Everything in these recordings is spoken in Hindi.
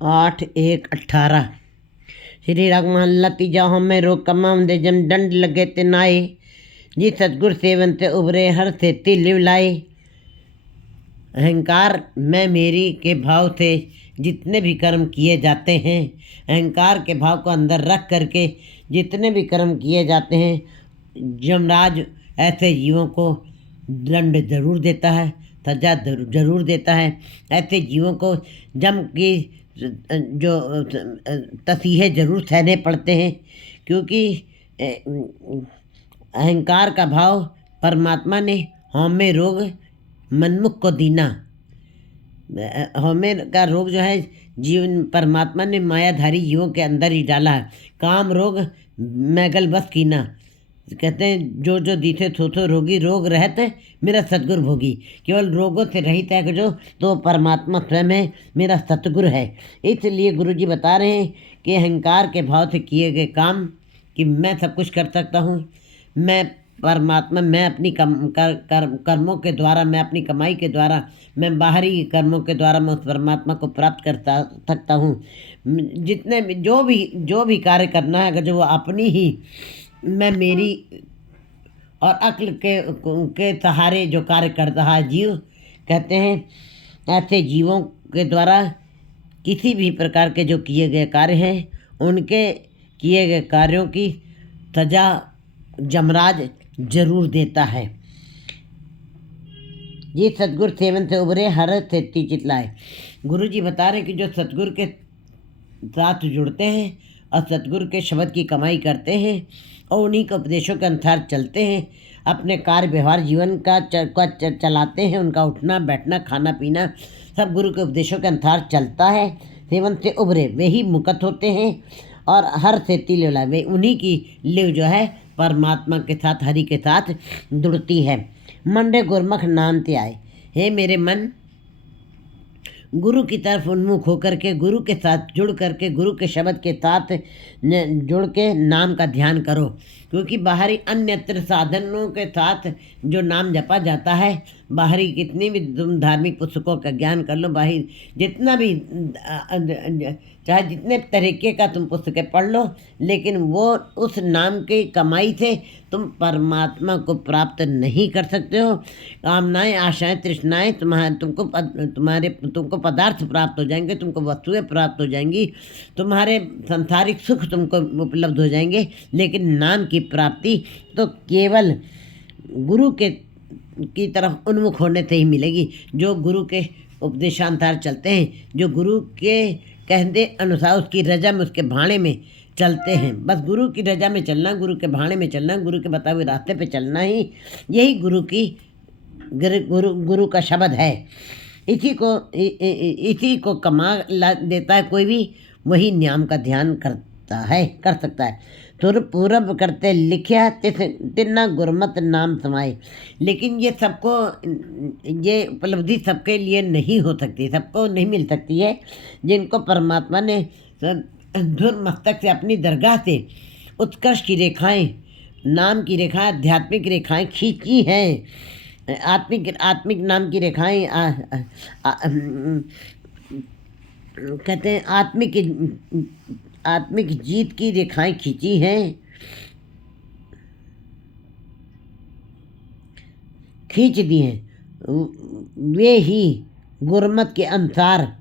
8:1:18 श्री राग महल्ला तीजा हमें रोग कमाम दे जम दंड लगे ते नाए जी सतगुर सेवन ते उभरे हर से तिल लाए। अहंकार मैं मेरी के भाव से जितने भी कर्म किए जाते हैं, अहंकार के भाव को अंदर रख करके जितने भी कर्म किए जाते हैं, यमराज ऐसे जीवों को दंड जरूर देता है, सजा जरूर देता है। ऐसे जीवों को जम की जो तसीहे जरूर सहने पड़ते हैं, क्योंकि अहंकार का भाव परमात्मा ने हमें रोग मनमुख को दीना। हमें का रोग जो है जीवन परमात्मा ने मायाधारी जीवों के अंदर ही डाला है। काम रोग मैगल बस कीना, कहते हैं जो जो दीथे थो रोगी रोग रहत मेरा सतगुरु भोगी। केवल रोगों से रहित है जो तो परमात्मा स्वयं है, मेरा सतगुरु है। इसलिए गुरु जी बता रहे हैं कि अहंकार के भाव से किए गए काम कि मैं सब कुछ कर सकता हूँ, मैं परमात्मा, मैं अपनी कर्मों के द्वारा, मैं अपनी कमाई के द्वारा, मैं बाहरी कर्मों के द्वारा मैं उस परमात्मा को प्राप्त कर सकता हूँ। जितने जो भी कार्य करना है, अगर जो वो अपनी ही मैं मेरी और अक्ल के सहारे जो कार्य कर रहा है जीव, कहते हैं ऐसे जीवों के द्वारा किसी भी प्रकार के जो किए गए कार्य हैं, उनके किए गए कार्यों की सजा यमराज जरूर देता है। ये सतगुरु सेवन से उभरे हर से चितलाए। गुरु जी बता रहे कि जो सतगुरु के साथ जुड़ते हैं और सतगुरु के शब्द की कमाई करते हैं और उन्हीं के उपदेशों के अनुसार चलते हैं, अपने कार्य व्यवहार जीवन का चलाते हैं, उनका उठना बैठना खाना पीना सब गुरु के उपदेशों के अनुसार चलता है, सेवन से उभरे वे ही मुक्त होते हैं। और हर से तिल वे उन्हीं की लिव जो है परमात्मा के साथ, हरि के साथ जुड़ती है। मंडे गुरमुख नाम ते आए। हे मेरे मन, गुरु की तरफ उन्मुख होकर के, गुरु के साथ जुड़ करके, गुरु के शब्द के साथ जुड़ के नाम का ध्यान करो। क्योंकि बाहरी अन्यत्र साधनों के साथ जो नाम जपा जाता है, बाहरी कितनी भी तुम धार्मिक पुस्तकों का ज्ञान कर लो, बाहरी जितना भी चाहे जितने तरीके का तुम पुस्तकें पढ़ लो, लेकिन वो उस नाम की कमाई से तुम परमात्मा को प्राप्त नहीं कर सकते हो। कामनाएं आशाएं तृष्णाएं तुमको पदार्थ प्राप्त हो जाएंगे, तुमको वस्तुएं प्राप्त हो जाएंगी, तुम्हारे सांसारिक सुख तुमको उपलब्ध हो जाएंगे, लेकिन नाम की प्राप्ति तो केवल गुरु की तरफ उन्मुख होने से ही मिलेगी। जो गुरु के उपदेशानुसार चलते हैं, जो गुरु के कहने अनुसार उसकी रजा में, उसके भाणे में चलते हैं, बस गुरु की रजा में चलना, गुरु के भाणे में चलना, गुरु के बताए हुए रास्ते पे चलना ही यही गुरु का शब्द है। इसी को कमा देता है कोई भी, वही नाम का ध्यान कर सकता है। तुर पूरब करते लिखिया तिन्ना गुरमत नाम समाए। लेकिन ये सबको, ये उपलब्धि सबके लिए नहीं हो सकती, सबको नहीं मिल सकती है। जिनको परमात्मा ने धुर मस्तक से अपनी दरगाह से उत्कर्ष की रेखाएं, नाम की रेखाएं, आध्यात्मिक रेखाएं खींची हैं, आत्मिक नाम की रेखाएं कहते हैं आत्मिक जीत की रेखाएं खींची हैं, खींच दी हैं। वे ही गुरमत के अनुसार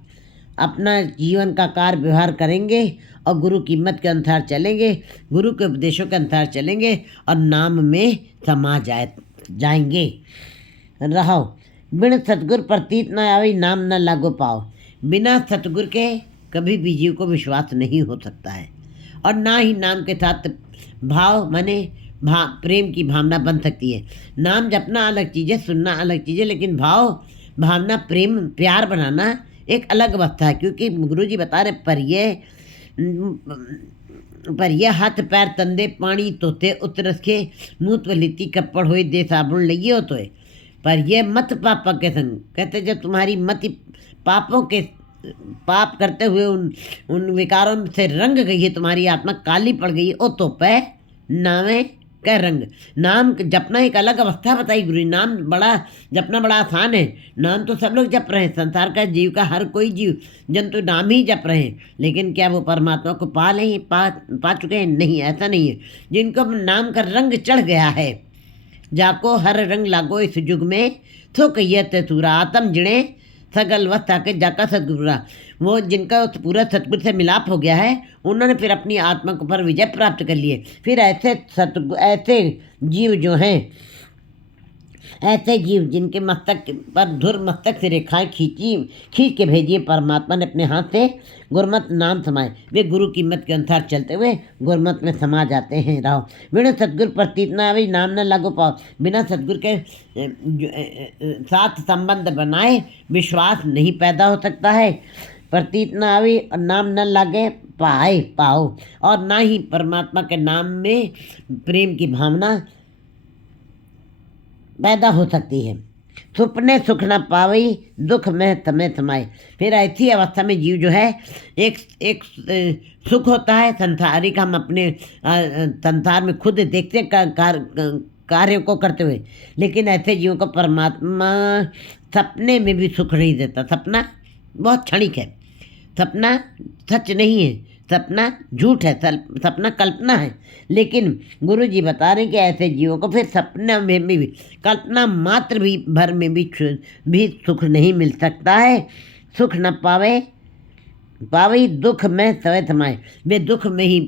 अपना जीवन का कार्य व्यवहार करेंगे और गुरु की मत के अनुसार चलेंगे, गुरु के उपदेशों के अनुसार चलेंगे और नाम में समा जाएंगे। रहो बिन सतगुर प्रतीत न आवे, नाम न लागो पाओ। बिना सतगुर के कभी भी जीव को विश्वास नहीं हो सकता है, और ना ही नाम के साथ भाव माने प्रेम की भावना बन सकती है। नाम जपना अलग चीज़ है, सुनना अलग चीज़ है, लेकिन भावना प्रेम प्यार बनाना एक अलग अवस्था है। क्योंकि गुरु जी बता रहे पर यह हाथ पैर तंदे पानी तोते उतरस के मुँह लिट्टी कपड़ हुए दे साबुन लगी हो तो पर यह मत पाप के संग। कहते जब तुम्हारी मति पापों के पाप करते हुए उन विकारों से रंग गई है, तुम्हारी आत्मा काली पड़ गई है, ओ तो पै नावे कह रंग। नाम जपना एक अलग अवस्था बताई गुरु जी। नाम बड़ा जपना बड़ा आसान है। नाम तो सब लोग जप रहे हैं, संसार का जीव का हर कोई जीव जंतु नाम ही जप रहे हैं, लेकिन क्या वो परमात्मा को पा चुके हैं? नहीं, ऐसा नहीं है। जिनको नाम का रंग चढ़ गया है, जाको हर रंग लागो इस युग में, तो कहियत सूरा आत्म जिणे सगल वस्ता के जाका सदगुरुरा। वो जिनका उस पूरा सतगुरु से मिलाप हो गया है, उन्होंने फिर अपनी आत्मा के ऊपर विजय प्राप्त कर लिए। फिर ऐसे जीव जो हैं, ऐसे जीव जिनके मस्तक पर धुर मस्तक से रेखाएं खींच के भेजिए परमात्मा ने अपने हाथ से, गुरमत नाम समाए, वे गुरु की मत के अनुसार चलते हुए गुरमत में समा जाते हैं। रहो बिना सतगुरु प्रतीत न आवे, नाम न लागू पाओ। बिना सतगुरु के साथ संबंध बनाए विश्वास नहीं पैदा हो सकता है। प्रतीत न आवे और नाम न लागे पाओ, और ना ही परमात्मा के नाम में प्रेम की भावना पैदा हो सकती है। सुपने सुख न पावई, दुख में समय समाए। फिर ऐसी अवस्था में जीव जो है, एक सुख होता है संसारिक, हम अपने संसार में खुद देखते कार्यों को करते हुए, लेकिन ऐसे जीवों को परमात्मा सपने में भी सुख नहीं देता। सपना बहुत क्षणिक है, सपना सच नहीं है, सपना झूठ है, सपना कल्पना है। लेकिन गुरु जी बता रहे हैं कि ऐसे जीवों को फिर सपना में भी, कल्पना मात्र भी भर में भी सुख नहीं मिल सकता है। सुख न पावे दुख में सवै समाए। वे दुख में ही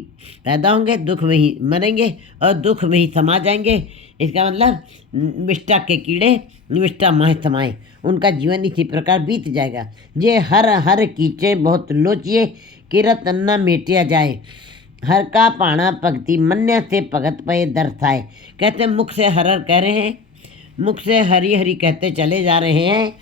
पैदा होंगे, दुख में ही मरेंगे और दुख में ही समा जाएंगे। इसका मतलब विष्टा के कीड़े विष्टा माह समाए, उनका जीवन इसी प्रकार बीत जाएगा। जे हर कीचे बहुत लोचिए, किरत न मेटिया जाए। हर का पाणा भक्ति मन्य से भगत पे दर्शाए। कहते मुख से हर कह रहे हैं, मुख से हरी हरी कहते चले जा रहे हैं।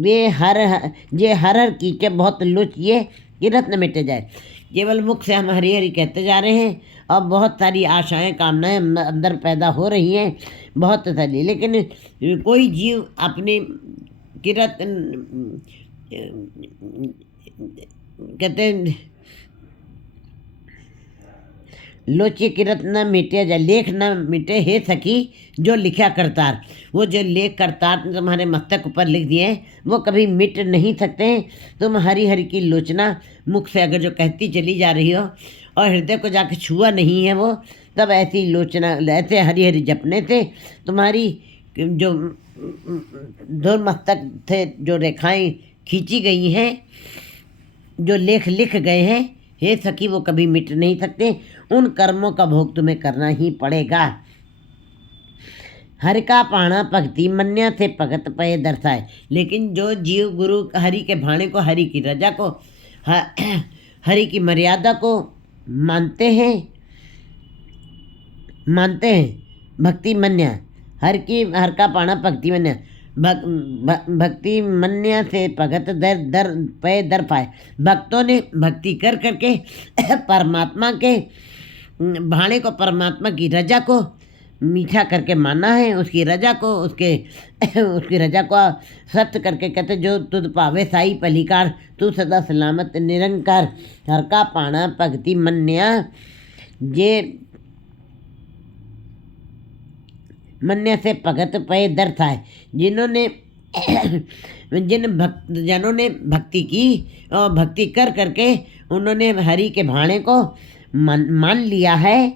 वे हर कीचे बहुत लुचिए, किरत न मेटे जाए। केवल मुख से हम हरी हरी कहते जा रहे हैं और बहुत सारी आशाएं कामनाएं अंदर पैदा हो रही हैं, बहुत सारी, लेकिन कोई जीव अपनी किरत कहते हैं लोचे किरत न मिटे जा, लेख न मिटे हे सखी जो लिखा करतार। वो जो लेख करतार तुम्हारे मस्तक ऊपर लिख दिए वो कभी मिट नहीं सकते हैं। तुम हरी हरी की लोचना मुख से अगर जो कहती चली जा रही हो और हृदय को जाके छुआ नहीं है वो, तब ऐसी लोचना, ऐसे हरी हरी जपने से तुम्हारी जो धुर मस्तक से जो रेखाएं खींची गई हैं, जो लेख लिख गए हैं, हे सखी वो कभी मिट नहीं सकते। उन कर्मों का भोग तुम्हें करना ही पड़ेगा। हरि का पाणा भक्ति मन्या से भगत पे दर्शाए। लेकिन जो जीव गुरु हरि के भाणे को, हरि की रजा को, हरि की मर्यादा को मानते हैं भक्ति मन्या, हर का पाणा भक्ति मन्या, भक्ति मन्या से भगत दर पाए। भक्तों ने भक्ति कर करके परमात्मा के भाणे को, परमात्मा की रजा को मीठा करके माना है, उसकी रजा को, उसकी रजा को सत्य करके कहते जो तुझ पावे साई पलिकार, तू सदा सलामत निरंकार। हर का पाणा भक्ति मन्या, जे मन्य से भगत पे दर्शाए। जिन भक्तजनों ने भक्ति की और भक्ति कर करके उन्होंने हरि के भाणे को मान लिया है,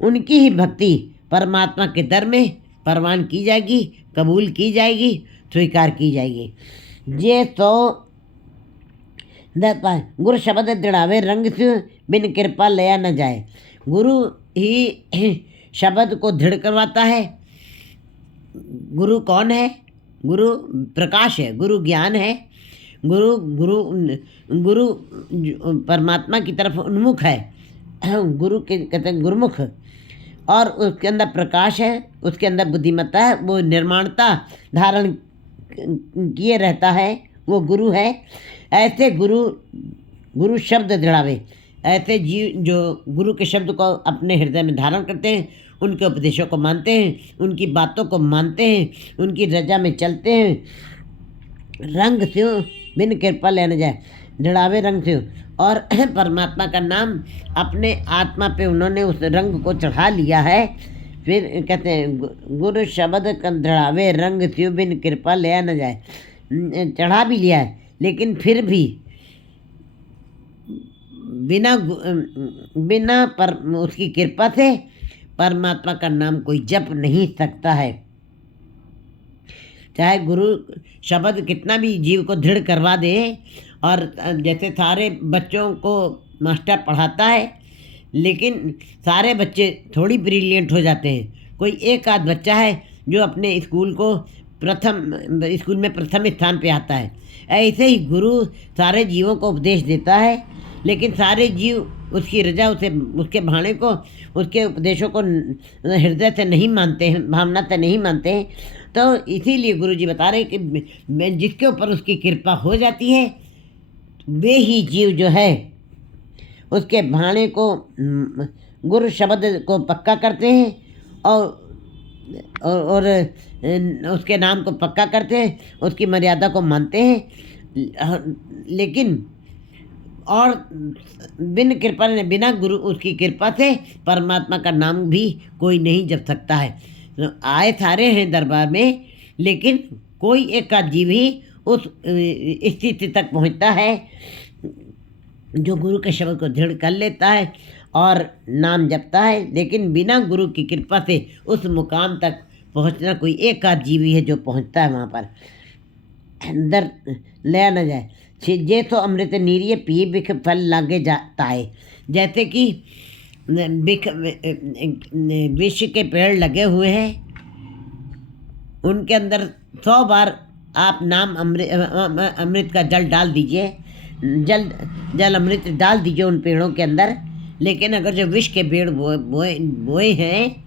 उनकी ही भक्ति परमात्मा के दर में परवान की जाएगी, कबूल की जाएगी, स्वीकार की जाएगी। जे तो गुरु शब्द दृढ़ावे रंग से बिन कृपा लया न जाए। गुरु ही शब्द को दृढ़ करवाता है। गुरु कौन है? गुरु प्रकाश है, गुरु ज्ञान है, गुरु परमात्मा की तरफ उन्मुख है। गुरु के कहते हैं गुरुमुख, और उसके अंदर प्रकाश है, उसके अंदर बुद्धिमत्ता है, वो निर्माणता धारण किए रहता है, वो गुरु है। ऐसे गुरु शब्द दृढ़ावे। ऐसे जीव जो गुरु के शब्द को अपने हृदय में धारण करते हैं, उनके उपदेशों को मानते हैं, उनकी बातों को मानते हैं, उनकी रजा में चलते हैं। रंग से बिन कृपा लेने जाए, दृढ़ावे रंग से, और परमात्मा का नाम अपने आत्मा पे उन्होंने उस रंग को चढ़ा लिया है। फिर कहते हैं गुरु शब्द कंधड़ावे रंग त्यों बिन कृपा लिया न जाए। चढ़ा भी लिया है, लेकिन फिर भी बिना बिना पर उसकी कृपा से परमात्मा का नाम कोई जप नहीं सकता है। चाहे गुरु शब्द कितना भी जीव को दृढ़ करवा दे, और जैसे सारे बच्चों को मास्टर पढ़ाता है, लेकिन सारे बच्चे थोड़ी ब्रिलियंट हो जाते हैं। कोई एक आध बच्चा है जो अपने स्कूल में प्रथम स्थान पे आता है। ऐसे ही गुरु सारे जीवों को उपदेश देता है, लेकिन सारे जीव उसकी रजा उसके भाणे को, उसके उपदेशों को हृदय से नहीं मानते हैं, भावना से नहीं मानते हैं। तो इसीलिए गुरु जी बता रहे कि जिसके ऊपर उसकी कृपा हो जाती है, वे ही जीव जो है उसके भाणे को, गुरु शब्द को पक्का करते हैं और उसके नाम को पक्का करते हैं, उसकी मर्यादा को मानते हैं। लेकिन और बिना गुरु उसकी कृपा से परमात्मा का नाम भी कोई नहीं जप सकता है। आए सारे हैं दरबार में, लेकिन कोई एक का जीव ही उस स्थिति तक पहुंचता है जो गुरु के शब्द को दृढ़ कर लेता है और नाम जपता है। लेकिन बिना गुरु की कृपा से उस मुकाम तक पहुंचना कोई एक आध जीव ही है जो पहुंचता है वहाँ पर। अंदर लिया न जाए जे तो अमृत नीरिये पी बिख फल लागे जाता है। जैसे कि विष के पेड़ लगे हुए हैं, उनके अंदर 100 बार आप नाम अमृत का जल डाल दीजिए, जल अमृत डाल दीजिए उन पेड़ों के अंदर। लेकिन अगर जो विष के पेड़ बोए हैं,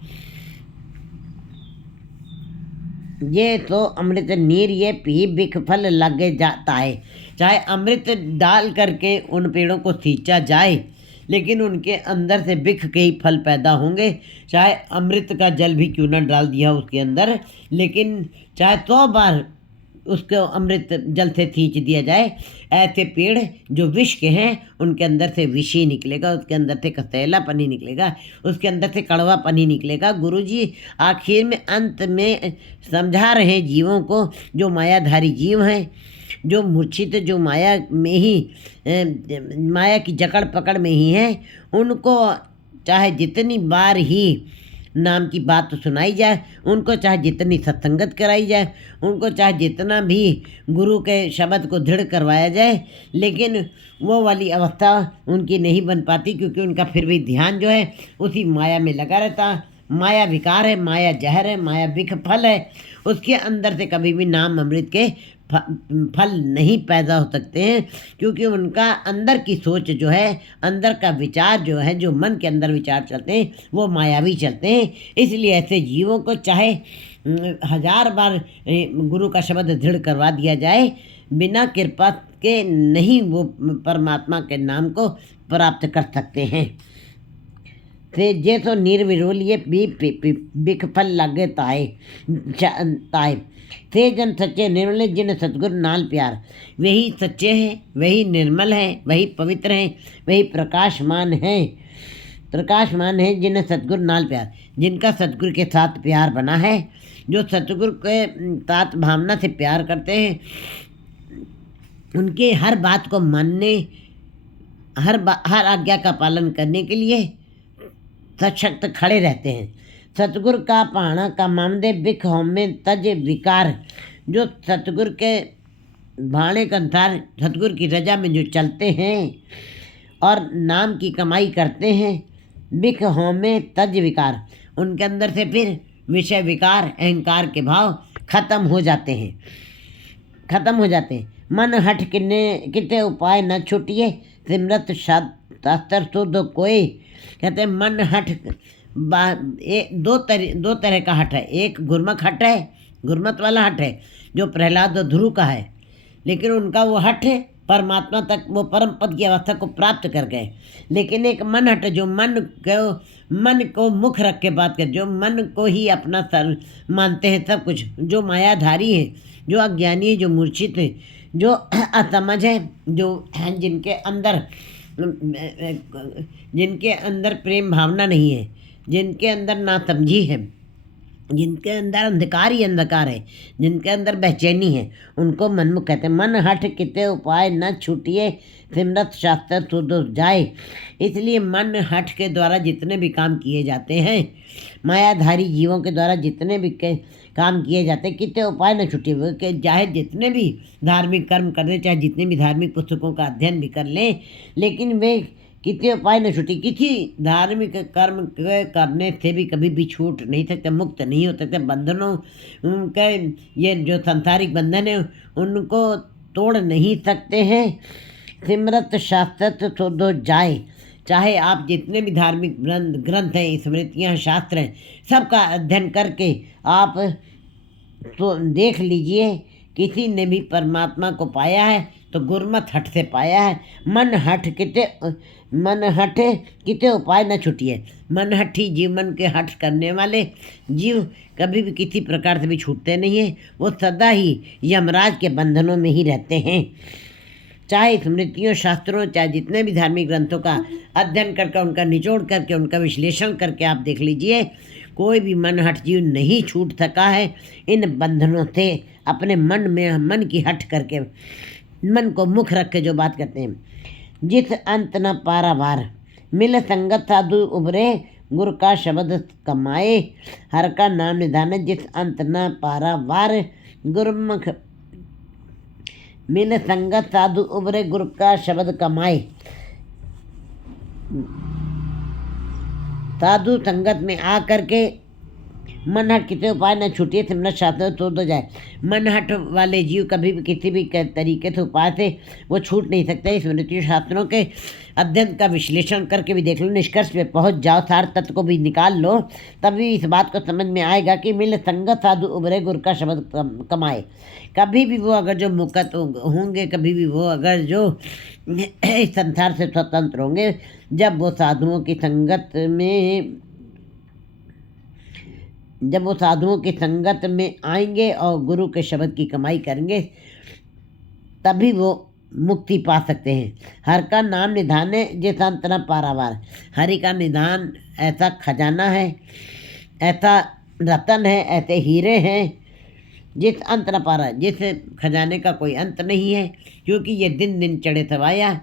ये तो अमृत नीर ये पी बिख फल लगे जाता है। चाहे अमृत डाल करके उन पेड़ों को सींचा जाए, लेकिन उनके अंदर से बिख के ही फल पैदा होंगे। चाहे अमृत का जल भी क्यों न डाल दिया उसके अंदर, लेकिन चाहे 100 बार उसको अमृत जल से सींच दिया जाए, ऐसे पेड़ जो विष के हैं उनके अंदर से विष ही निकलेगा, उसके अंदर से कसैलापन ही निकलेगा, उसके अंदर से कड़वापन ही निकलेगा। गुरुजी आखिर में अंत में समझा रहे हैं जीवों को, जो मायाधारी जीव हैं, जो मूर्छित, जो माया में ही माया की जकड़ पकड़ में ही हैं, उनको चाहे जितनी बार ही नाम की बात सुनाई जाए, उनको चाहे जितनी सत्संगत कराई जाए, उनको चाहे जितना भी गुरु के शब्द को दृढ़ करवाया जाए, लेकिन वो वाली अवस्था उनकी नहीं बन पाती, क्योंकि उनका फिर भी ध्यान जो है उसी माया में लगा रहता। माया विकार है, माया जहर है, माया विख फल है। उसके अंदर से कभी भी नाम अमृत के फल नहीं पैदा हो सकते हैं, क्योंकि उनका अंदर की सोच जो है, अंदर का विचार जो है, जो मन के अंदर विचार चलते हैं, वो मायावी चलते हैं। इसलिए ऐसे जीवों को चाहे 1000 बार गुरु का शब्द दृढ़ करवा दिया जाए, बिना कृपा के नहीं वो परमात्मा के नाम को प्राप्त कर सकते हैं। ते जे तो निर्विरोलिए बिख फल लागे ताए थे जन सच्चे निर्मल जिन सतगुरु नाल प्यार। वही सच्चे हैं, वही निर्मल हैं, वही पवित्र हैं, वही प्रकाशमान हैं जिन्हें सतगुरु नाल प्यार, जिनका सतगुरु के साथ प्यार बना है, जो सतगुरु के साथ भावना से प्यार करते हैं, उनके हर बात को मानने, हर आज्ञा का पालन करने के लिए सशक्त खड़े रहते हैं। सतगुरु का पाणा का मामदे बिख होमे तज विकार। जो सतगुरु के भाणे के अनुसार सतगुरु की रजा में जो चलते हैं और नाम की कमाई करते हैं, बिख होमे तज विकार, उनके अंदर से फिर विषय विकार, अहंकार के भाव खत्म हो जाते हैं। मन हट कितने उपाय न छुटिए, सिमरत शास्त्र शुद्ध कोई। कहते हैं मन हट दो तरह का हट है। एक गुरमख हट है, गुरमत वाला हट है, जो प्रहलाद और ध्रुव का है, लेकिन उनका वो हट है परमात्मा तक, वो परम पद की अवस्था को प्राप्त कर गए। लेकिन एक मन हट, जो मन को मुख रख के बात कर, जो मन को ही अपना सर मानते हैं सब कुछ, जो मायाधारी है, जो अज्ञानी है, जो मूर्छित है, जो असमझ है, जो हैं जिनके अंदर जिनके अंदर प्रेम भावना नहीं है, जिनके अंदर नासमझी है, जिनके अंदर अंधकार ही अंधकार है, जिनके अंदर बेचैनी है, उनको मनमुख कहते हैं। मन हठ किते उपाय न छूटिए, सिमरत शास्त्र सुध जाए। इसलिए मन हठ के द्वारा जितने भी काम किए जाते हैं, मायाधारी जीवों के द्वारा जितने भी काम किए जाते हैं, कितने उपाय न छूटिए। वो के चाहे जितने भी धार्मिक कर्म कर दें, चाहे जितने भी धार्मिक पुस्तकों का अध्ययन भी कर लें, लेकिन वे कितने उपाय न छूटे। किसी धार्मिक कर्म के करने से भी कभी भी छूट नहीं सकते, मुक्त नहीं हो सकते। बंधनों के ये जो सांसारिक बंधन है उनको तोड़ नहीं सकते हैं। सिमरत शास्त्र सुधो जाए। चाहे आप जितने भी धार्मिक ग्रंथ हैं, स्मृतियाँ, शास्त्र हैं, सबका अध्ययन करके आप तो देख लीजिए, किसी ने भी परमात्मा को पाया है तो गुरमत हट से पाया है। मन हटे किते उपाय न छूटिए। मन हठी जीवन के हट करने वाले जीव कभी भी किसी प्रकार से भी छूटते नहीं हैं, वो सदा ही यमराज के बंधनों में ही रहते हैं। चाहे स्मृतियों, शास्त्रों, चाहे जितने भी धार्मिक ग्रंथों का अध्ययन करके, उनका निचोड़ करके, उनका विश्लेषण करके आप देख लीजिए, कोई भी मन हट जीव नहीं छूट सका है इन बंधनों से। अपने मन में मन की हट करके, मन को मुख रख के जो बात करते हैं। जिस अंत न पारावार, मिल संगत साधु उभरे, गुरु का शब्द कमाए। हर का नाम निधान, जिस अंत न पारावार, गुरुमुख मिल संगत साधु उभरे, गुरु का शब्द कमाए। साधु संगत में आ करके मन हट कितने उपाय न छूटिए, सिमरत शास्त्र तो जाए। मन हट वाले जीव कभी भी किसी भी तरीके से उपाय से वो छूट नहीं सकते। स्मृति शास्त्रों के अध्ययन का विश्लेषण करके भी देख लो, निष्कर्ष पे पहुंच जाओ, सार तत्व को भी निकाल लो, तभी इस बात को समझ में आएगा कि मिल संगत साधु उभरे, गुरु का शब्द कमाए। कभी भी वो अगर जो मुक्त होंगे, कभी भी वो अगर जो इस संसार से स्वतंत्र होंगे, जब वो साधुओं की संगत में आएंगे और गुरु के शब्द की कमाई करेंगे, तभी वो मुक्ति पा सकते हैं। हर का नाम निधान है, जैसा अंतना पारावार। हरि का निधान ऐसा खजाना है, ऐसा रतन है, ऐसे हीरे हैं जिस अंत न पारा, जिस खजाने का कोई अंत नहीं है, क्योंकि ये दिन दिन चढ़े सवाया।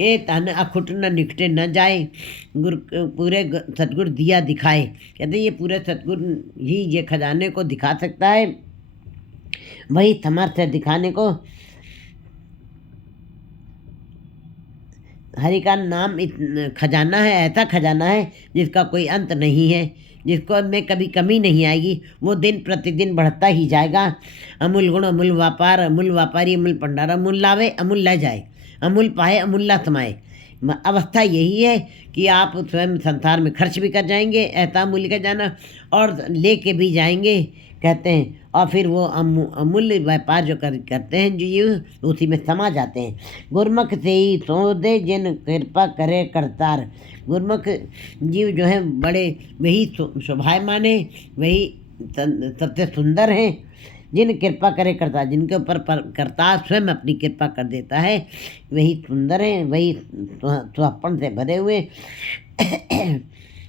ए तन अखुट न निकटे न जाए, गुरु पूरे सतगुरु दिया दिखाए। कहते ये पूरे सतगुरु ही ये खजाने को दिखा सकता है, वही समर्थ है दिखाने को। हरि का नाम खजाना है, ऐसा खजाना है जिसका कोई अंत नहीं है, जिसको में कभी कमी नहीं आएगी। वो दिन प्रतिदिन बढ़ता ही जाएगा। अमूल गुण अमूल व्यापार, अमूल व्यापारी अमूल भंडार। अमूल लावे अमूल ले जाए, अमूल पाए अमूल्ला समाए। अवस्था यही है कि आप स्वयं संसार में खर्च भी कर जाएंगे, ऐसा अमूल्य का जाना, और लेके भी जाएंगे कहते हैं। और फिर वो अमूल्य व्यापार जो करते हैं जीव, उसी में समा जाते हैं। गुरमुख से ही सो दे, जिन कृपा करे करतार। गुरमुख जीव जो हैं बड़े वही शोभायमान है, वही सबसे सुंदर हैं। जिन कृपा करे करता, जिनके ऊपर करता स्वयं अपनी कृपा कर देता है, वही सुंदर है, वही स्वपन से भरे हुए।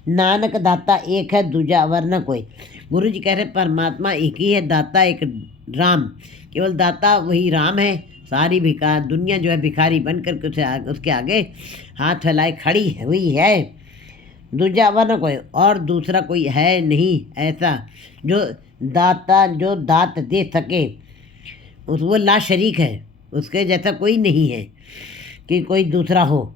नानक दाता एक है, दूजा अवर न कोई। गुरु जी कह रहे परमात्मा एक ही है, दाता एक राम, केवल दाता वही राम है। सारी दुनिया जो है भिखारी बन कर उसके आगे हाथ फैलाए खड़ी हुई है। दूजा अवर न कोई, और दूसरा कोई है नहीं ऐसा जो दात दे सके। वो ला शरीक है, उसके जैसा कोई नहीं है कि कोई दूसरा हो।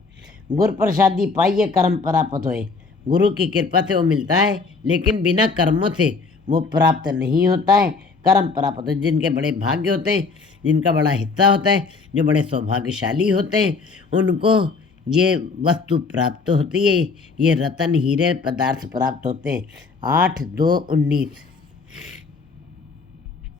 गुरु प्रसादी पाइए, कर्म प्राप्त होए। गुरु की कृपा से वो मिलता है, लेकिन बिना कर्मों से वो प्राप्त नहीं होता है। कर्म प्राप्त होते हैं जिनके बड़े भाग्य होते हैं, जिनका बड़ा हिस्सा होता है, जो बड़े सौभाग्यशाली होते हैं, उनको ये वस्तु प्राप्त होती है, ये रतन हीरे पदार्थ प्राप्त होते हैं। 8/2/19।